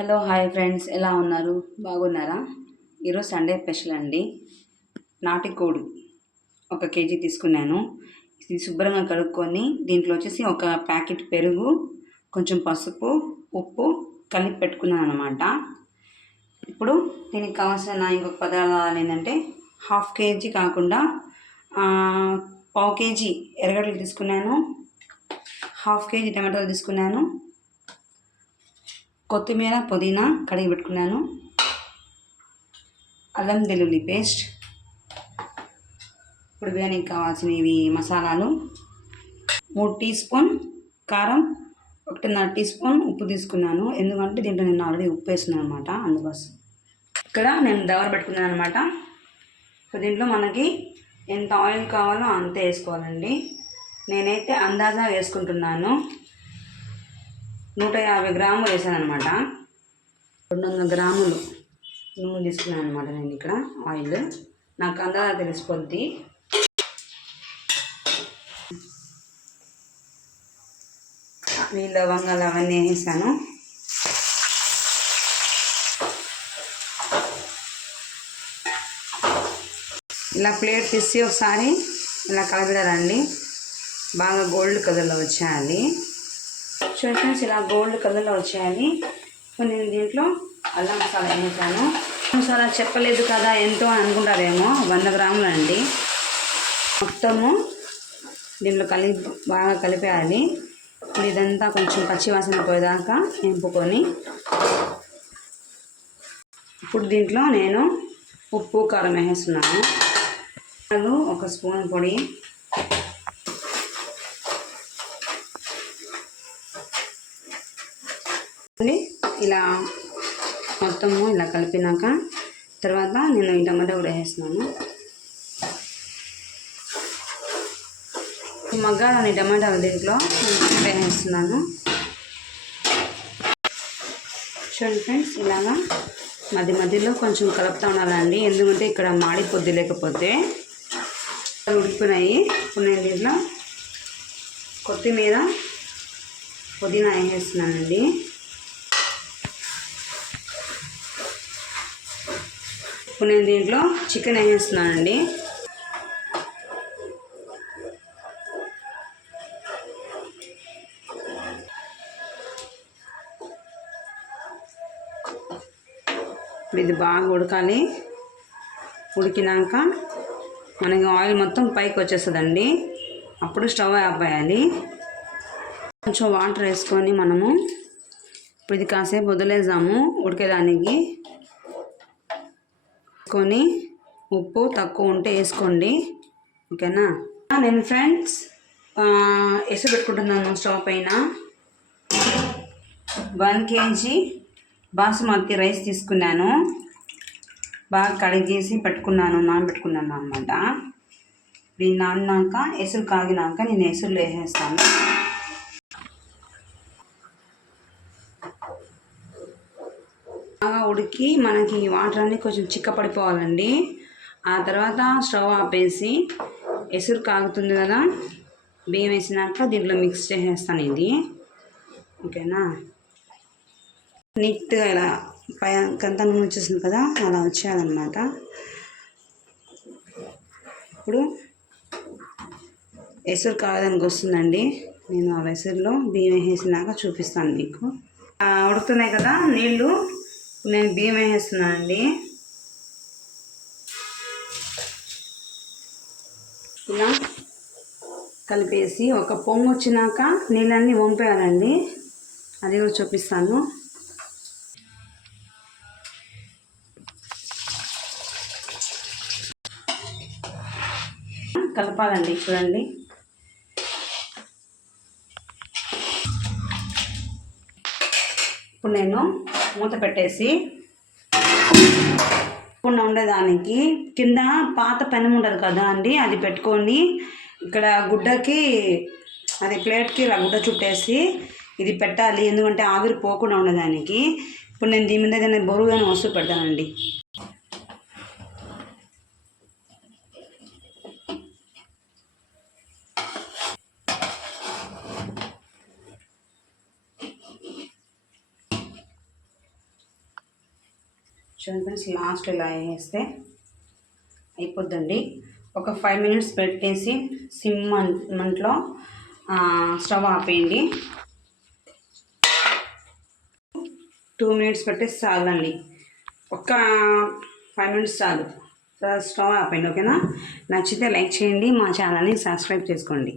Hello hi friends, ఎలా ఉన్నారు? బాగున్నారా? ఈరోజు సండే స్పెషల్ అండి. నాటుకోడి 1 కేజీ తీసుకున్నాను. ఇది శుభ్రంగా కడుక్కొని దీంట్లో వచ్చేసి ఒక ప్యాకెట్ పెరుగు, కొంచెం పసుపు, ఉప్పు కలిపి పెట్టుకున్నాను అనమాట. ఇప్పుడు దీనికి కావాల్సిన ఇంకొక పదార్థాలు ఏంటంటే 1/2 కేజీ కాకుండా 1/4 కేజీ ఎర్రగడ్డలు తీసుకున్నాను, 1/2 కేజీ టమాటాలు తీసుకున్నాను, కొత్తిమీర పుదీనా కడిగి పెట్టుకున్నాను, అల్లం వెల్లుల్లి పేస్ట్. ఇప్పుడు బిర్యానీకి కావాల్సినవి మసాలాలు: 3 టీ స్పూన్ కారం, 1.5 టీ స్పూన్ ఉప్పు తీసుకున్నాను. ఎందుకంటే దీంట్లో నేను ఆల్రెడీ ఉప్పు వేస్తున్నాను అనమాట, అందుకోసం. ఇక్కడ నేను దవర పెట్టుకున్నాను అనమాట. ఇప్పుడు దీంట్లో మనకి ఎంత ఆయిల్ కావాలో అంతే వేసుకోవాలండి. నేనైతే అందాజా వేసుకుంటున్నాను. 150 గ్రాములు వేసాను అనమాట. 200 గ్రాములు నూనె తీసుకున్నాను అనమాట. నేను ఇక్కడ ఆయిల్ నాకు అందాజా తెలిసిపోద్ది. నీళ్ళ లవంగాలు అవన్నీ వేసాను. ఇలా ప్లేట్ తీసి ఒకసారి ఇలా కలబెడాలండి. బాగా గోల్డ్ కలర్లో వచ్చేయాలి. చూడండి ఫ్రెండ్స్, ఇలా గోల్డ్ కలర్లో వచ్చేయాలి. ఇప్పుడు నేను దీంట్లో అల్లం మసాలా వేసాను. మసాలా చెప్పలేదు కదా ఎంతో అని అనుకుంటారేమో. 100 గ్రాములు అండి. మొత్తము దీంట్లో బాగా కలిపేయాలి. ఇదంతా కొంచెం పచ్చివాసన పోయేదాకా నింపుకొని, ఇప్పుడు దీంట్లో నేను ఉప్పు కారం వేసేస్తున్నాను. 1 స్పూన్ పొడి, ఇలా మొత్తము ఇలా కలిపినాక తర్వాత నేను ఈ టమాటా కూడా వేసేస్తున్నాను. మగ్గాలని టమాటాలు దీంట్లో వేసేస్తున్నాను. చూడండి ఫ్రెండ్స్, ఇలాగా మధ్యలో కొంచెం కలుపుతూ ఉండాలండి. ఎందుకంటే ఇక్కడ మాడిపోద్ది, లేకపోతే ఉడికిపోయినాయి. ఇప్పుడు నేను దీంట్లో కొత్తిమీర పుదీనా వేసేస్తున్నానండి. ఇప్పుడు నేను దీంట్లో చికెన్ వేసేస్తున్నానండి. ఇప్పుడు ఇది బాగా ఉడకాలి. ఉడికినాక మనకి ఆయిల్ మొత్తం పైకి వచ్చేస్తుందండి. అప్పుడు స్టవ్ ఆపేయాలి. కొంచెం వాటర్ వేసుకొని మనము ఇప్పుడు ఇది కాసేపు వదిలేద్దాము ఉడికేదానికి. వేసుకొని ఉప్పు తక్కువ ఉంటే వేసుకోండి, ఓకేనా. నేను ఫ్రెండ్స్ ఎసురు పెట్టుకుంటున్నాను స్టవ్ పైన. 1 కేజీ బాసుమతి రైస్ తీసుకున్నాను. బాగా కడిగేసి నానబెట్టుకున్నాను అనమాట. దీన్ని నానినాక ఎసురు కాగినాక నేను ఎసురులో వేసేస్తాను. బాగా ఉడికి మనకి వాటర్ అన్నీ కొంచెం చిక్కపడిపోవాలండి. ఆ తర్వాత స్టవ్ ఆపేసి ఎసురు కాగుతుంది కదా, బియ్యం వేసినాక దీంట్లో మిక్స్ చేసేస్తాను ఇది, ఓకేనా. నీట్గా ఇలా పైకంతా నూనె వచ్చేసింది కదా, అలా వచ్చేయాలన్నమాట. ఇప్పుడు ఎసురు కాగడానికి వస్తుందండి. నేను ఆ ఎసురులో బియ్యం వేసేసినాక చూపిస్తాను మీకు. ఉడుకుతున్నాయి కదా నీళ్ళు, నేను బియ్యం వేసేస్తున్నానండి. ఇలా కలిపేసి ఒక పొంగు వచ్చినాక నీళ్ళన్నీ వంపేయాలండి. అది కూడా చూపిస్తాను. కలపాలండి, చూడండి. ఇప్పుడు నేను మూత పెట్టేసి ఉండేదానికి కింద పాత పెనం ఉంటుంది కదా అండి, అది పెట్టుకొని ఇక్కడ గుడ్డకి అది ప్లేట్కి ఇలా గుడ్డ చుట్టేసి ఇది పెట్టాలి. ఎందుకంటే ఆవిరి పోకుండా ఉండేదానికి. ఇప్పుడు నేను దీని మీద ఏదైనా బరువుగానే వస్తువు పెడతానండి. చూడండి ఫ్రెండ్స్, లాస్ట్ ఇలా వేస్తే అయిపోద్దండి. ఒక 5 మినిట్స్ పెట్టేసి సిమ్ మంటలో స్టవ్ ఆపేయండి. 2 మినిట్స్ పెట్టేసి చాలండి. ఒక 5 మినిట్స్ చాలు. స్టవ్ ఆపండి. ఓకేనా? నచ్చితే లైక్ చేయండి, మా ఛానల్ని సబ్స్క్రైబ్ చేసుకోండి.